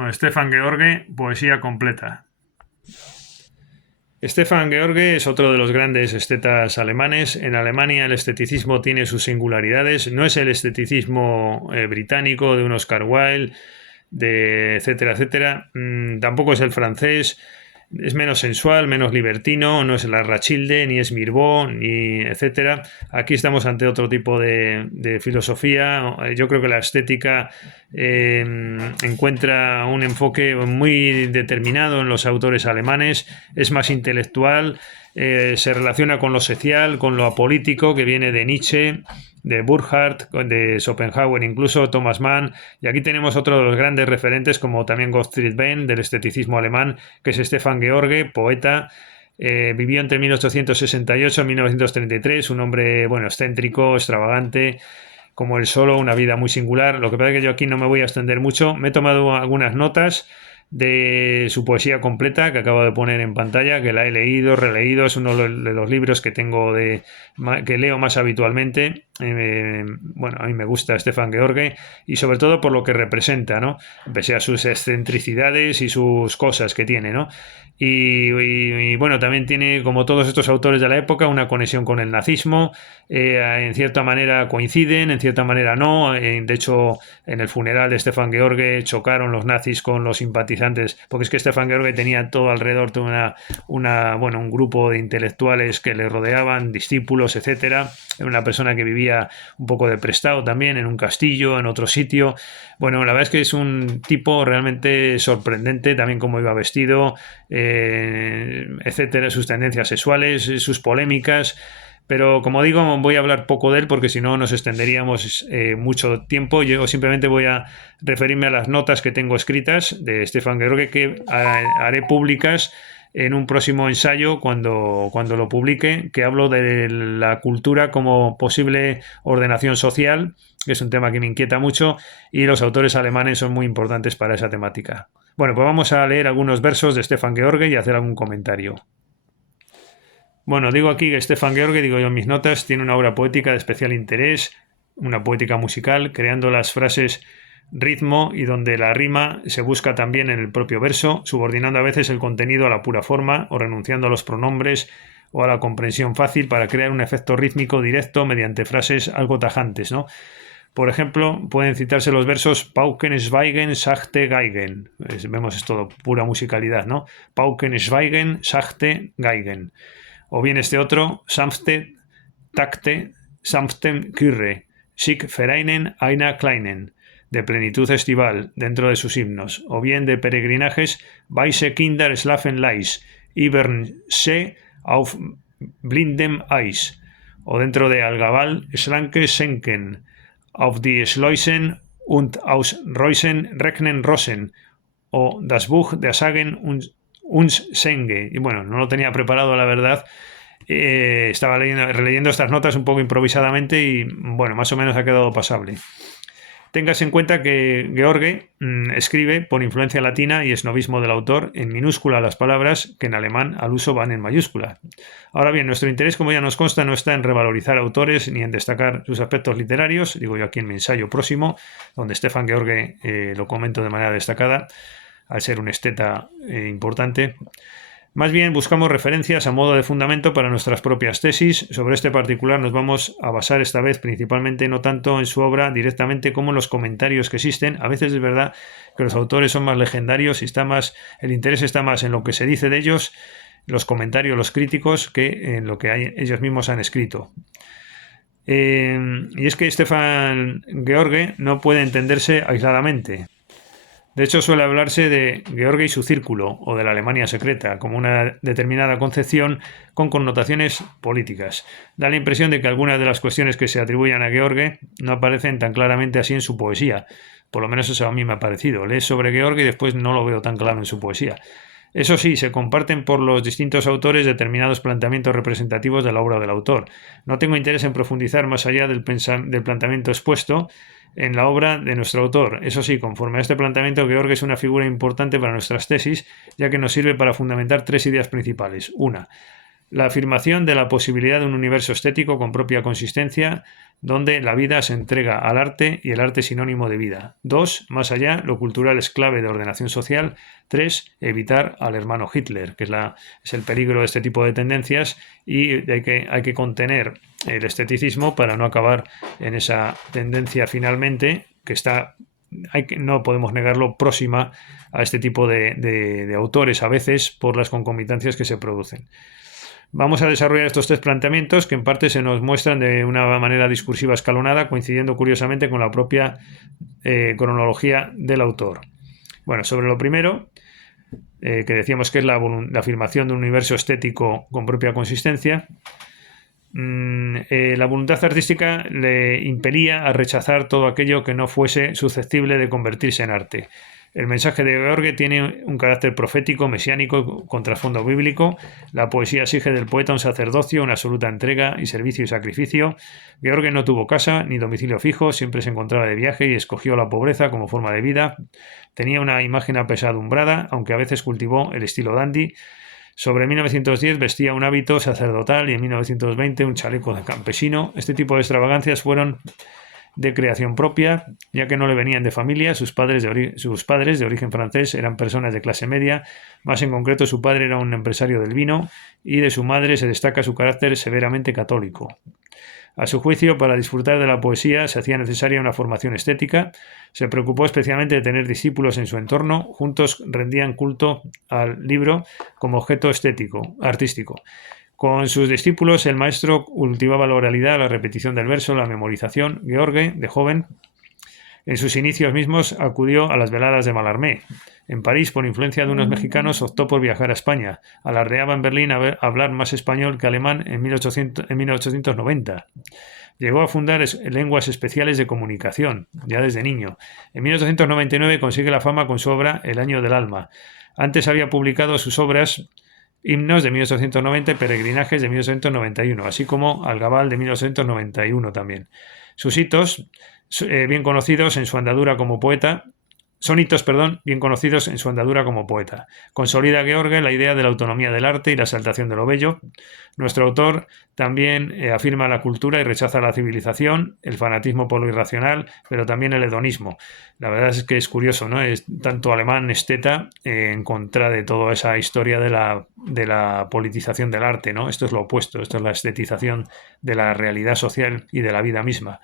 Bueno, Stefan George, poesía completa. Stefan George es otro de los grandes estetas alemanes. En Alemania el esteticismo tiene sus singularidades. No es el esteticismo británico de un Oscar Wilde, de etcétera, etcétera. Tampoco es el francés. Es menos sensual, menos libertino, no es la Rachilde, ni es Mirbeau, ni etcétera. Aquí estamos ante otro tipo de filosofía. Yo creo que la estética encuentra un enfoque muy determinado en los autores alemanes, es más intelectual, se relaciona con lo social, con lo apolítico, que viene de Nietzsche, de Burckhardt, de Schopenhauer, incluso Thomas Mann. Y aquí tenemos otro de los grandes referentes, como también Gottfried Benn, del esteticismo alemán, que es Stefan George, poeta. Vivió entre 1868 y 1933, un hombre, bueno, excéntrico, extravagante, como él solo, una vida muy singular. Lo que pasa es que yo aquí no me voy a extender mucho. Me he tomado algunas notas de su poesía completa que acabo de poner en pantalla, que la he leído, releído, es uno de los libros que tengo que leo más habitualmente. Bueno, a mí me gusta Stefan George y sobre todo por lo que representa, ¿no? Pese a sus excentricidades y sus cosas que tiene, ¿no? Y bueno, también tiene, como todos estos autores de la época, una conexión con el nazismo. En cierta manera coinciden, en cierta manera no. De hecho, en el funeral de Stefan George chocaron los nazis con los simpatizantes, porque es que Stefan George tenía todo alrededor de bueno, un grupo de intelectuales que le rodeaban, discípulos, etcétera. Era una persona que vivía un poco de prestado también, en un castillo, en otro sitio. Bueno, la verdad es que es un tipo realmente sorprendente, también cómo iba vestido, etcétera, sus tendencias sexuales, sus polémicas. Pero como digo, voy a hablar poco de él porque si no nos extenderíamos mucho tiempo. Yo simplemente voy a referirme a las notas que tengo escritas de Stefan George que haré públicas en un próximo ensayo cuando lo publique, que hablo de la cultura como posible ordenación social, que es un tema que me inquieta mucho, y los autores alemanes son muy importantes para esa temática. Bueno, pues vamos a leer algunos versos de Stefan George y hacer algún comentario. Bueno, digo aquí que Stefan George, digo yo en mis notas, tiene una obra poética de especial interés, una poética musical, creando las frases ritmo y donde la rima se busca también en el propio verso, subordinando a veces el contenido a la pura forma o renunciando a los pronombres o a la comprensión fácil para crear un efecto rítmico directo mediante frases algo tajantes, ¿no? Por ejemplo, pueden citarse los versos Pauken, Schweigen, Sachte, Geigen. Vemos esto, pura musicalidad, ¿no? Pauken, Schweigen, Sachte, Geigen. O bien este otro, Sanfte, Takte, Sanften Kyrre, Schick Vereinen einer Kleinen, de plenitud estival dentro de sus himnos. O bien de peregrinajes, Weise Kinder schlafen leis, ibern See auf blindem Eis. O dentro de Algabal, Schranke senken, auf die Schleusen und aus Reusen regnen Rosen. O das Buch der Sagen uns Senge. Y bueno, no lo tenía preparado, la verdad. Estaba releyendo estas notas un poco improvisadamente y bueno, más o menos ha quedado pasable. Tengas en cuenta que George escribe por influencia latina y esnovismo del autor en minúscula las palabras que en alemán al uso van en mayúscula. Ahora bien, nuestro interés, como ya nos consta, no está en revalorizar autores ni en destacar sus aspectos literarios, digo yo aquí en mi ensayo próximo, donde Stefan George lo comento de manera destacada, al ser un esteta importante. Más bien buscamos referencias a modo de fundamento para nuestras propias tesis. Sobre este particular nos vamos a basar esta vez principalmente no tanto en su obra directamente como en los comentarios que existen. A veces es verdad que los autores son más legendarios y el interés está más en lo que se dice de ellos, los comentarios, los críticos, que en lo que ellos mismos han escrito. Y es que Stefan George no puede entenderse aisladamente. De hecho, suele hablarse de George y su círculo, o de la Alemania secreta, como una determinada concepción con connotaciones políticas. Da la impresión de que algunas de las cuestiones que se atribuyen a George no aparecen tan claramente así en su poesía. Por lo menos eso a mí me ha parecido. Lees sobre George y después no lo veo tan claro en su poesía. Eso sí, se comparten por los distintos autores determinados planteamientos representativos de la obra del autor. No tengo interés en profundizar más allá del planteamiento expuesto en la obra de nuestro autor. Eso sí, conforme a este planteamiento, George es una figura importante para nuestras tesis, ya que nos sirve para fundamentar tres ideas principales. Una, La afirmación de la posibilidad de un universo estético con propia consistencia, donde la vida se entrega al arte y el arte es sinónimo de vida. 2. Más allá, lo cultural es clave de ordenación social. 3. Evitar al hermano Hitler, que es el peligro de este tipo de tendencias, y hay que contener el esteticismo para no acabar en esa tendencia finalmente que está, no podemos negarlo, próxima a este tipo de autores a veces por las concomitancias que se producen. Vamos a desarrollar estos tres planteamientos que en parte se nos muestran de una manera discursiva escalonada, coincidiendo curiosamente con la propia cronología del autor. Bueno, sobre lo primero, que decíamos que es la afirmación de un universo estético con propia consistencia, la voluntad artística le impelía a rechazar todo aquello que no fuese susceptible de convertirse en arte. El mensaje de George tiene un carácter profético, mesiánico, con trasfondo bíblico. La poesía exige del poeta un sacerdocio, una absoluta entrega y servicio y sacrificio. George no tuvo casa ni domicilio fijo, siempre se encontraba de viaje y escogió la pobreza como forma de vida. Tenía una imagen apesadumbrada, aunque a veces cultivó el estilo dandy. Sobre 1910 vestía un hábito sacerdotal y en 1920 un chaleco de campesino. Este tipo de extravagancias fueron de creación propia, ya que no le venían de familia. Sus padres de origen francés eran personas de clase media, más en concreto su padre era un empresario del vino y de su madre se destaca su carácter severamente católico. A su juicio, para disfrutar de la poesía se hacía necesaria una formación estética. Se preocupó especialmente de tener discípulos en su entorno. Juntos rendían culto al libro como objeto artístico. Con sus discípulos, el maestro cultivaba la oralidad, la repetición del verso, la memorización. George, de joven, en sus inicios mismos acudió a las veladas de Mallarmé. En París, por influencia de unos mexicanos, optó por viajar a España. Alardeaba en Berlín hablar más español que alemán en 1890. Llegó a fundar lenguas especiales de comunicación, ya desde niño. En 1899 consigue la fama con su obra El año del alma. Antes había publicado sus obras Himnos de 1890 y Peregrinajes de 1891, así como Algabal de 1891 también. Sus hitos, bien conocidos en su andadura como poeta, bien conocidos en su andadura como poeta. Consolida George la idea de la autonomía del arte y la exaltación de lo bello. Nuestro autor también afirma la cultura y rechaza la civilización, el fanatismo por lo irracional, pero también el hedonismo. La verdad es que es curioso, ¿no? Es tanto alemán esteta en contra de toda esa historia de la politización del arte, ¿no? Esto es lo opuesto, esto es la estetización de la realidad social y de la vida misma.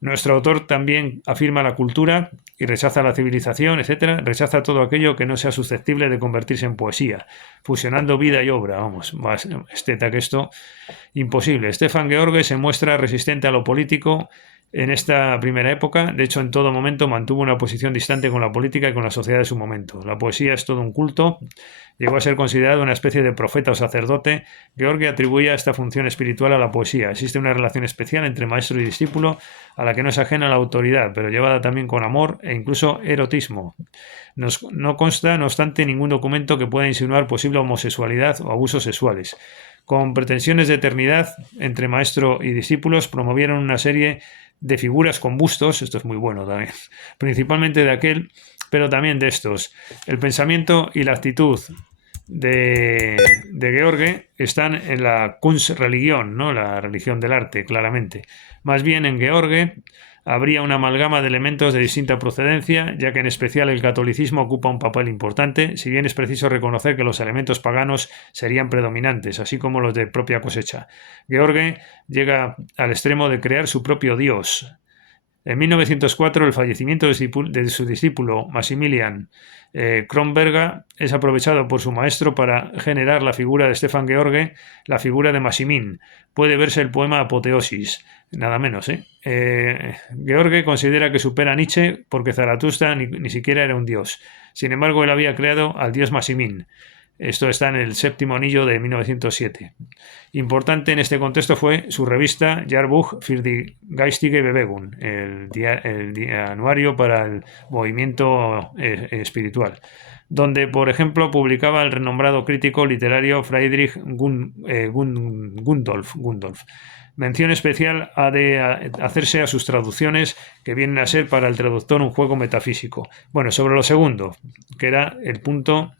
Nuestro autor también afirma la cultura y rechaza la civilización, etc. Rechaza todo aquello que no sea susceptible de convertirse en poesía, fusionando vida y obra. Vamos, más esteta que esto, imposible. Stefan George se muestra resistente a lo político en esta primera época. De hecho, en todo momento mantuvo una posición distante con la política y con la sociedad de su momento. La poesía es todo un culto. Llegó a ser considerado una especie de profeta o sacerdote. George atribuía esta función espiritual a la poesía. Existe una relación especial entre maestro y discípulo a la que no es ajena la autoridad, pero llevada también con amor e incluso erotismo. No consta, no obstante, ningún documento que pueda insinuar posible homosexualidad o abusos sexuales. Con pretensiones de eternidad entre maestro y discípulos, promovieron una serie de figuras con bustos, esto es muy bueno también, principalmente de aquel, pero también de estos. El pensamiento y la actitud de George están en la Kunstreligion, ¿no? La religión del arte, claramente. Más bien en George habría una amalgama de elementos de distinta procedencia, ya que en especial el catolicismo ocupa un papel importante, si bien es preciso reconocer que los elementos paganos serían predominantes, así como los de propia cosecha. George llega al extremo de crear su propio dios. En 1904, el fallecimiento de su discípulo Maximilian Kronberger es aprovechado por su maestro para generar la figura de Stefan George, la figura de Maximin. Puede verse el poema Apoteosis, nada menos. George considera que supera a Nietzsche porque Zaratustra ni siquiera era un dios. Sin embargo, él había creado al dios Maximin. Esto está en el séptimo anillo de 1907. Importante en este contexto fue su revista Jahrbuch für die geistige Bewegung, el anuario para el movimiento espiritual, donde, por ejemplo, publicaba el renombrado crítico literario Friedrich Gundolf. Mención especial ha de hacerse a sus traducciones, que vienen a ser para el traductor un juego metafísico. Bueno, sobre lo segundo, que era el punto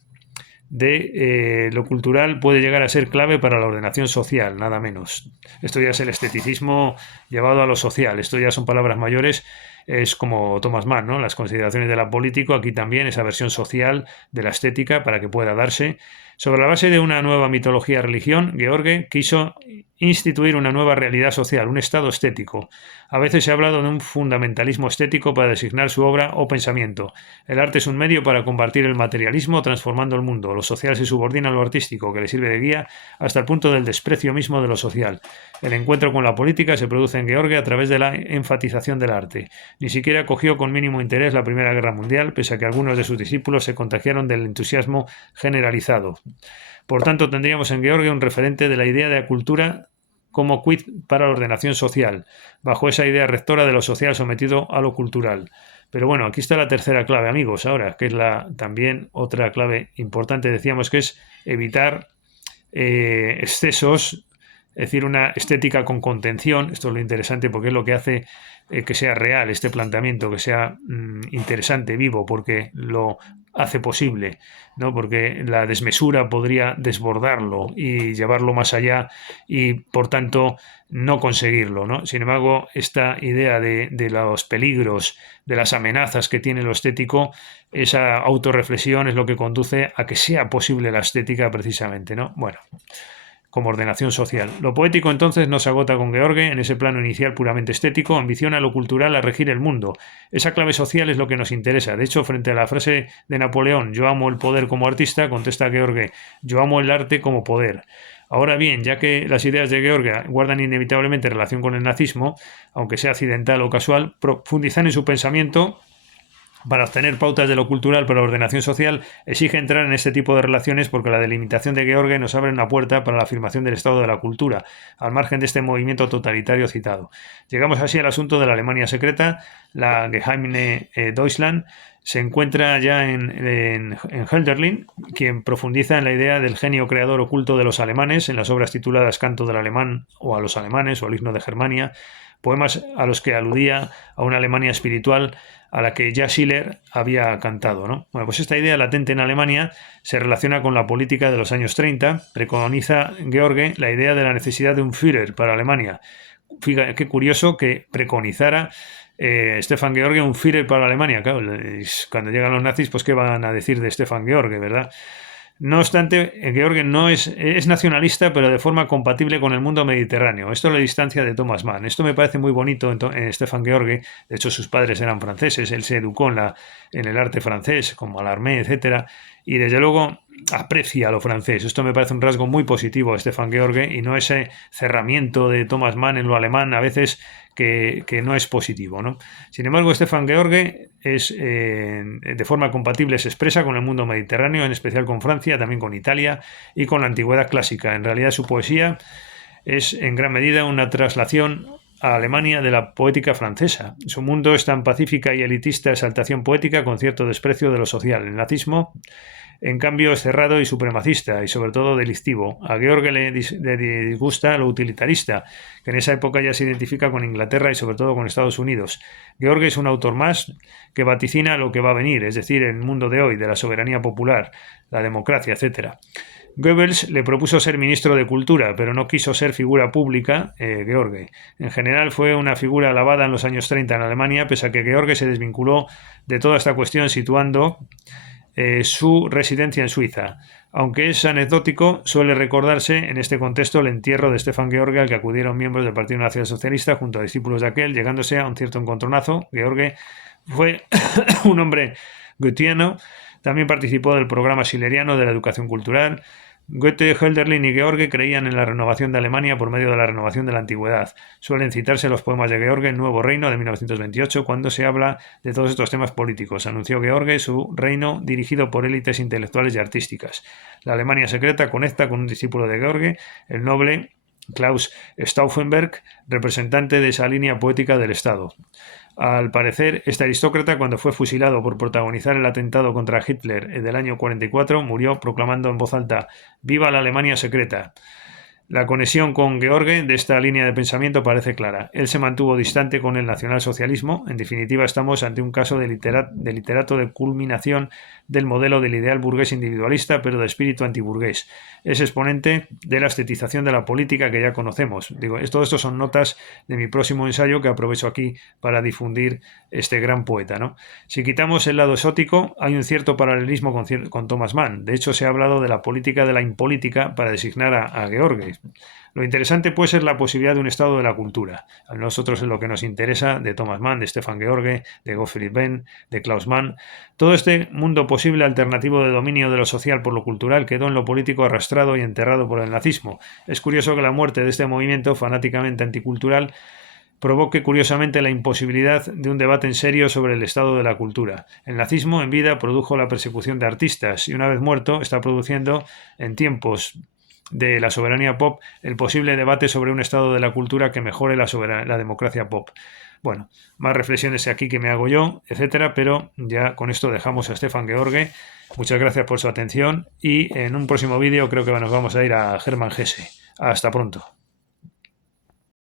de lo cultural puede llegar a ser clave para la ordenación social, nada menos. Esto ya es el esteticismo llevado a lo social, esto ya son palabras mayores, es como Thomas Mann, ¿no? Las consideraciones de la política, aquí también esa versión social de la estética para que pueda darse. Sobre la base de una nueva mitología religión, George quiso instituir una nueva realidad social, un estado estético. A veces se ha hablado de un fundamentalismo estético para designar su obra o pensamiento. El arte es un medio para combatir el materialismo transformando el mundo. Lo social se subordina a lo artístico, que le sirve de guía hasta el punto del desprecio mismo de lo social. El encuentro con la política se produce en George a través de la enfatización del arte. Ni siquiera acogió con mínimo interés la Primera Guerra Mundial, pese a que algunos de sus discípulos se contagiaron del entusiasmo generalizado. Por tanto, tendríamos en George un referente de la idea de la cultura como quid para la ordenación social, bajo esa idea rectora de lo social sometido a lo cultural. Pero bueno, aquí está la tercera clave, amigos, ahora, que es también otra clave importante, decíamos que es evitar excesos, es decir, una estética con contención. Esto es lo interesante porque es lo que hace que sea real este planteamiento, que sea interesante, vivo, porque lo hace posible, ¿no? Porque la desmesura podría desbordarlo y llevarlo más allá y, por tanto, no conseguirlo, ¿no? Sin embargo, esta idea de los peligros, de las amenazas que tiene lo estético, esa autorreflexión es lo que conduce a que sea posible la estética precisamente, ¿no? Bueno, como ordenación social. Lo poético entonces no se agota con George en ese plano inicial puramente estético, ambiciona lo cultural a regir el mundo. Esa clave social es lo que nos interesa. De hecho, frente a la frase de Napoleón, yo amo el poder como artista, contesta George, yo amo el arte como poder. Ahora bien, ya que las ideas de George guardan inevitablemente relación con el nazismo, aunque sea accidental o casual, profundizan en su pensamiento. Para obtener pautas de lo cultural para la ordenación social, exige entrar en este tipo de relaciones porque la delimitación de George nos abre una puerta para la afirmación del estado de la cultura, al margen de este movimiento totalitario citado. Llegamos así al asunto de la Alemania secreta. La Geheime Deutschland se encuentra ya en Hölderlin, quien profundiza en la idea del genio creador oculto de los alemanes en las obras tituladas Canto del Alemán o a los alemanes o el himno de Germania, poemas a los que aludía a una Alemania espiritual a la que ya Schiller había cantado, ¿no? Bueno, pues esta idea latente en Alemania se relaciona con la política de los años 30. Preconiza George la idea de la necesidad de un Führer para Alemania. Fíjate qué curioso que preconizara Stefan George un Führer para Alemania. Claro, cuando llegan los nazis, pues qué van a decir de Stefan George, ¿verdad? No obstante, George no es nacionalista, pero de forma compatible con el mundo mediterráneo. Esto es la distancia de Thomas Mann. Esto me parece muy bonito en Stefan George. De hecho, sus padres eran franceses. Él se educó en el arte francés, como Mallarmé, etc. Y desde luego aprecia lo francés. Esto me parece un rasgo muy positivo de Stefan George y no ese cerramiento de Thomas Mann en lo alemán a veces que no es positivo, ¿no? Sin embargo, Stefan George es, de forma compatible se expresa con el mundo mediterráneo, en especial con Francia, también con Italia y con la antigüedad clásica. En realidad su poesía es en gran medida una traslación a Alemania de la poética francesa. Su mundo es tan pacífica y elitista exaltación poética con cierto desprecio de lo social. El nazismo, en cambio, es cerrado y supremacista y sobre todo delictivo. A George le disgusta lo utilitarista, que en esa época ya se identifica con Inglaterra y sobre todo con Estados Unidos. George es un autor más que vaticina lo que va a venir, es decir, el mundo de hoy, de la soberanía popular, la democracia, etc. Goebbels le propuso ser ministro de Cultura, pero no quiso ser figura pública, George. En general fue una figura alabada en los años 30 en Alemania, pese a que George se desvinculó de toda esta cuestión situando su residencia en Suiza. Aunque es anecdótico, suele recordarse en este contexto el entierro de Stefan George al que acudieron miembros del Partido Nacional Socialista junto a discípulos de aquel, llegándose a un cierto encontronazo. George fue un hombre goetheano, también participó del programa schilleriano de la educación cultural. Goethe, Hölderlin y George creían en la renovación de Alemania por medio de la renovación de la antigüedad. Suelen citarse los poemas de George en Nuevo Reino de 1928 cuando se habla de todos estos temas políticos. Anunció George su reino dirigido por élites intelectuales y artísticas. La Alemania secreta conecta con un discípulo de George, el noble Klaus Stauffenberg, representante de esa línea poética del Estado. Al parecer, este aristócrata, cuando fue fusilado por protagonizar el atentado contra Hitler del año 44, murió proclamando en voz alta «¡Viva la Alemania secreta!». La conexión con George de esta línea de pensamiento parece clara. Él se mantuvo distante con el nacionalsocialismo. En definitiva, estamos ante un caso de literato de culminación del modelo del ideal burgués individualista, pero de espíritu antiburgués. Es exponente de la estetización de la política que ya conocemos. Todo esto son notas de mi próximo ensayo que aprovecho aquí para difundir este gran poeta, ¿no? Si quitamos el lado exótico, hay un cierto paralelismo con Thomas Mann. De hecho, se ha hablado de la política de la impolítica para designar a George. Lo interesante puede ser la posibilidad de un estado de la cultura. A nosotros es lo que nos interesa de Thomas Mann, de Stefan George, de Gottfried Benn, de Klaus Mann. Todo este mundo posible alternativo de dominio de lo social por lo cultural quedó en lo político arrastrado y enterrado por el nazismo. Es curioso que la muerte de este movimiento fanáticamente anticultural provoque curiosamente la imposibilidad de un debate en serio sobre el estado de la cultura. El nazismo en vida produjo la persecución de artistas y una vez muerto está produciendo en tiempos de la soberanía pop el posible debate sobre un estado de la cultura que mejore la democracia pop. Bueno, más reflexiones aquí que me hago yo, etcétera, pero ya con esto dejamos a Stefan George. Muchas gracias por su atención y en un próximo vídeo creo que nos vamos a ir a Hermann Hesse. Hasta pronto.